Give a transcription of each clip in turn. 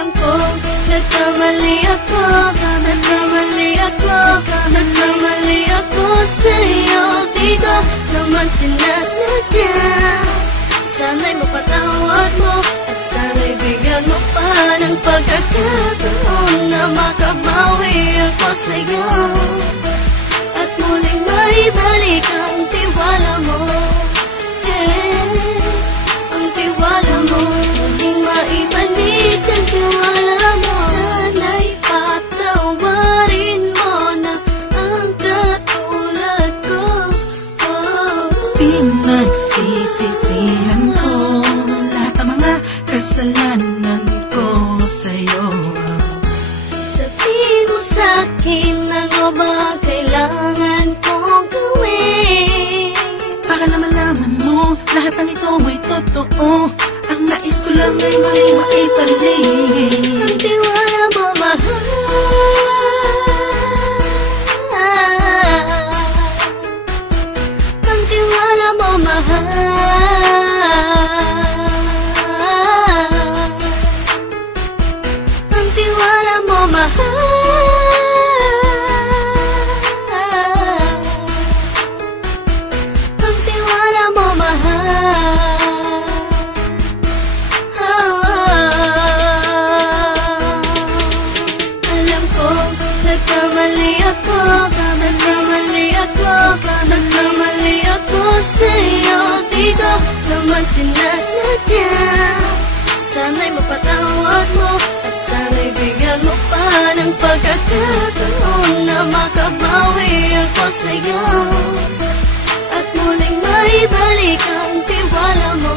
Alam ko, nagkamali ako, nagkamali ako, nagkamali ako sa'yo. Di ko naman sinasadya. Sana'y mapatawad mo at sana'y bigyan mo pa ng pagkakataon na makabawi ako sa'yo at muling maibalik ang tiwala mo. Ang tiwala mo, muling maibalik ang tiwala mo. Sana'y patawarin mo na ang katulad ko. Pinagsisisihan ko lahat ng mga kasalanan ko sa'yo. Sabihin mo sa'kin ano ba kailangan kong gawin para na malaman mo lahat ng ito ay totoo. Ang nais ko lang ay maibalik ang tiwala mo, mahal. Ang tiwala mo, mahal. Ang tiwala mo, mahal. Ang tiwala mo, mahal. Alam ko, nagkamali ako, nagkamali ako, nagkamali ako sa'yo. Di ko naman sinasadya. Sana'y mapatawad mo at sana'y bigyan mo pa ng pagkakataon na makabawi ako sa'yo at muling maibalik ang tiwala mo.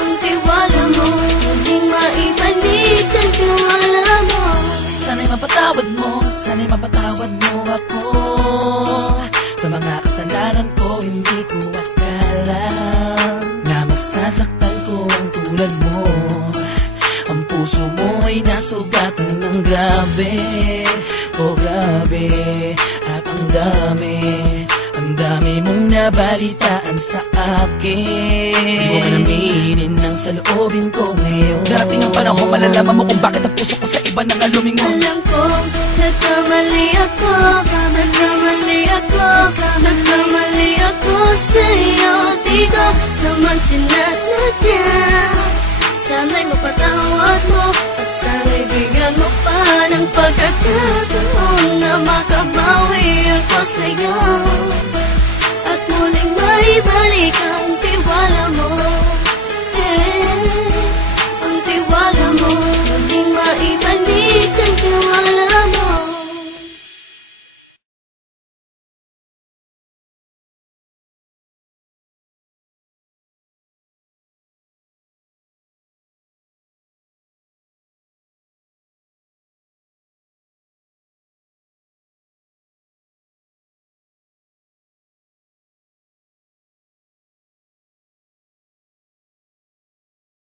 Ang tiwala mo, muling maibalik ang tiwala mo. Sana'y mapatawad mo, sana'y mapatawad mo ako sa mga kasalanan ko. Hindi ko akala na masasaktan ko ang tulad mo. Ang puso mo ay nasugatan ng grabe, oh grabe. At ang dami mong nabalitaan sa akin. Di mo man aminin ang saloobin ko ngayon. Darating ang panahon, malalaman mo kung bakit ang puso ko sa iba nang lumingon. Alam ko, nagkamali ako, nagkamali ako, nagkamali ako sa'yo. Di ko naman sinasadya. Sana'y mapatawad mo at sana'y bigyan mo pa ng pagkakataon na makabawi ako sa'yo